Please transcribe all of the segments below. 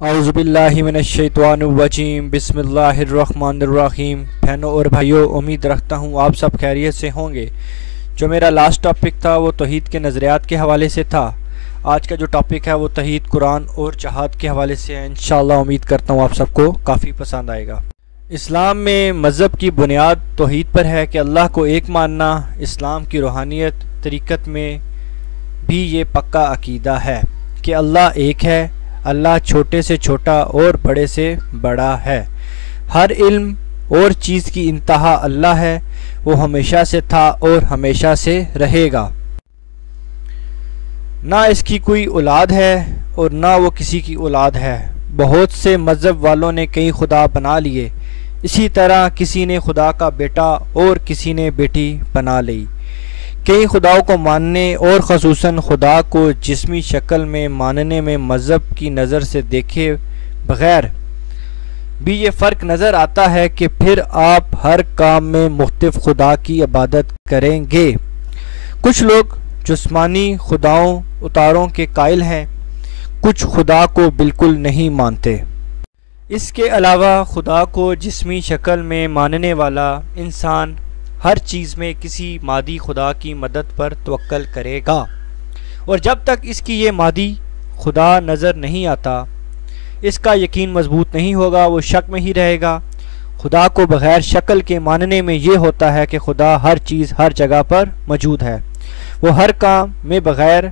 اعوذ باللہ من الشیطان الرجیم بسم اللہ الرحمن الرحیم۔ بہنوں اور بھائیوں، امید رکھتا ہوں آپ سب خیریت سے ہوں گے۔ جو میرا لاسٹ ٹاپک تھا وہ توحید کے نظریات کے حوالے سے تھا۔ آج کا جو ٹاپک ہے وہ توحید، قرآن اور جہاد کے حوالے سے ہے۔ انشاءاللہ امید کرتا ہوں آپ سب کو کافی پسند آئے گا۔ اسلام میں مذہب کی بنیاد توحید پر ہے کہ اللہ کو ایک ماننا۔ اسلام کی روحانیت طریقت میں بھی یہ پکا عقیدہ ہے کہ اللہ ایک ہے، اللہ چھوٹے سے چھوٹا اور بڑے سے بڑا ہے، ہر علم اور چیز کی انتہا اللہ ہے، وہ ہمیشہ سے تھا اور ہمیشہ سے رہے گا، نہ اس کی کوئی اولاد ہے اور نہ وہ کسی کی اولاد ہے۔ بہت سے مذہب والوں نے کئی خدا بنا لیے، اسی طرح کسی نے خدا کا بیٹا اور کسی نے بیٹی بنا لی۔ کئی خداؤں کو ماننے اور خصوصاً خدا کو جسمی شکل میں ماننے میں مذہب کی نظر سے دیکھے بغیر بھی یہ فرق نظر آتا ہے کہ پھر آپ ہر کام میں مختلف خدا کی عبادت کریں گے۔ کچھ لوگ جسمانی خداؤں اتاروں کے قائل ہیں، کچھ خدا کو بالکل نہیں مانتے۔ اس کے علاوہ خدا کو جسمی شکل میں ماننے والا انسان ہر چیز میں کسی مادی خدا کی مدد پر توکل کرے گا، اور جب تک اس کی یہ مادی خدا نظر نہیں آتا، اس کا یقین مضبوط نہیں ہوگا، وہ شک میں ہی رہے گا۔ خدا کو بغیر شکل کے ماننے میں یہ ہوتا ہے کہ خدا ہر چیز ہر جگہ پر موجود ہے، وہ ہر کام میں بغیر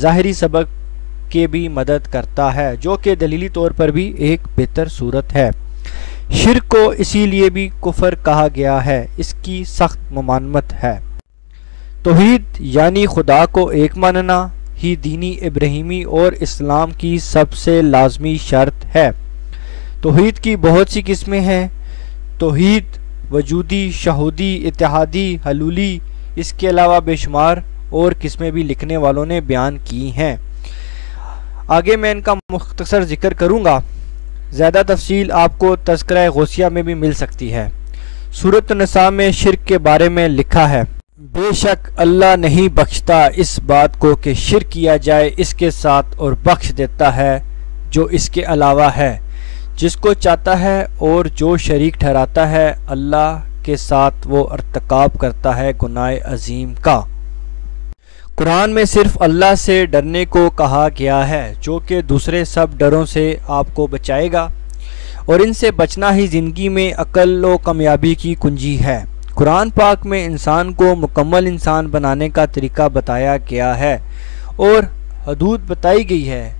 ظاہری سبب کے بھی مدد کرتا ہے، جو کہ دلیلی طور پر بھی ایک بہتر صورت ہے۔ شرک کو اسی لیے بھی کفر کہا گیا ہے، اس کی سخت ممانعت ہے۔ توحید یعنی خدا کو ایک ماننا ہی دینی ابراہیمی اور اسلام کی سب سے لازمی شرط ہے۔ توحید کی بہت سی قسمیں ہیں، توحید وجودی، شہودی، اتحادی، حلولی، اس کے علاوہ بے شمار اور قسمیں بھی لکھنے والوں نے بیان کی ہیں۔ آگے میں ان کا مختصر ذکر کروں گا، زیادہ تفصیل آپ کو تذکرہ غوثیہ میں بھی مل سکتی ہے۔ سورۃ النساء میں شرک کے بارے میں لکھا ہے، بے شک اللہ نہیں بخشتا اس بات کو کہ شرک کیا جائے اس کے ساتھ، اور بخش دیتا ہے جو اس کے علاوہ ہے جس کو چاہتا ہے، اور جو شریک ٹھہراتا ہے اللہ کے ساتھ وہ ارتکاب کرتا ہے گناہ عظیم کا۔ قرآن میں صرف اللہ سے ڈرنے کو کہا گیا ہے، جو کہ دوسرے سب ڈروں سے آپ کو بچائے گا، اور ان سے بچنا ہی زندگی میں عقل و کامیابی کی کنجی ہے۔ قرآن پاک میں انسان کو مکمل انسان بنانے کا طریقہ بتایا گیا ہے، اور حدود بتائی گئی ہے،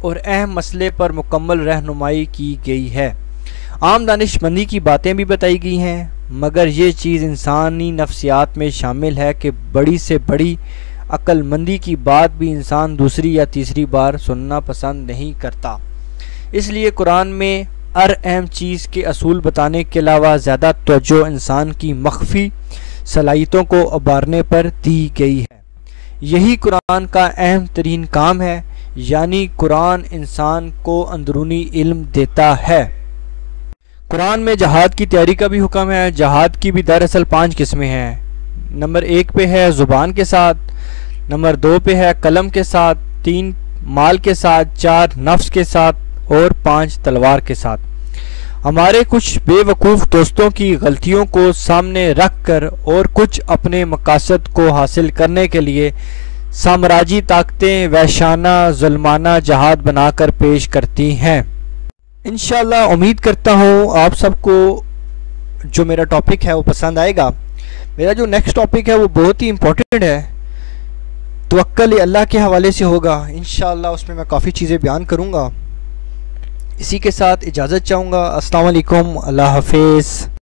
اور اہم مسئلے پر مکمل رہنمائی کی گئی ہے۔ عام دانش مندی کی باتیں بھی بتائی گئی ہیں، مگر یہ چیز انسانی نفسیات میں شامل ہے کہ بڑی سے بڑی عقل مندی کی بات بھی انسان دوسری یا تیسری بار سننا پسند نہیں کرتا۔ اس لیے قرآن میں ہر اہم چیز کے اصول بتانے کے علاوہ زیادہ توجہ انسان کی مخفی صلاحیتوں کو ابھارنے پر دی گئی ہے۔ یہی قرآن کا اہم ترین کام ہے، یعنی قرآن انسان کو اندرونی علم دیتا ہے۔ قرآن میں جہاد کی تیاری کا بھی حکم ہے۔ جہاد کی بھی دراصل 5 قسمیں ہیں۔ نمبر 1 پہ ہے زبان کے ساتھ، نمبر 2 پہ ہے قلم کے ساتھ، 3 مال کے ساتھ، 4 نفس کے ساتھ، اور 5 تلوار کے ساتھ۔ ہمارے کچھ بے وقوف دوستوں کی غلطیوں کو سامنے رکھ کر اور کچھ اپنے مقاصد کو حاصل کرنے کے لیے سامراجی طاقتیں وحشانہ ظلمانہ جہاد بنا کر پیش کرتی ہیں۔ انشاءاللہ امید کرتا ہوں آپ سب کو جو میرا ٹاپک ہے وہ پسند آئے گا۔ میرا جو نیکسٹ ٹاپک ہے وہ بہت ہی امپورٹنٹ ہے، توکل اللہ کے حوالے سے ہوگا۔ انشاءاللہ اس میں کافی چیزیں بیان کروں گا۔ اسی کے ساتھ اجازت چاہوں گا۔ السلام علیکم، اللہ حافظ۔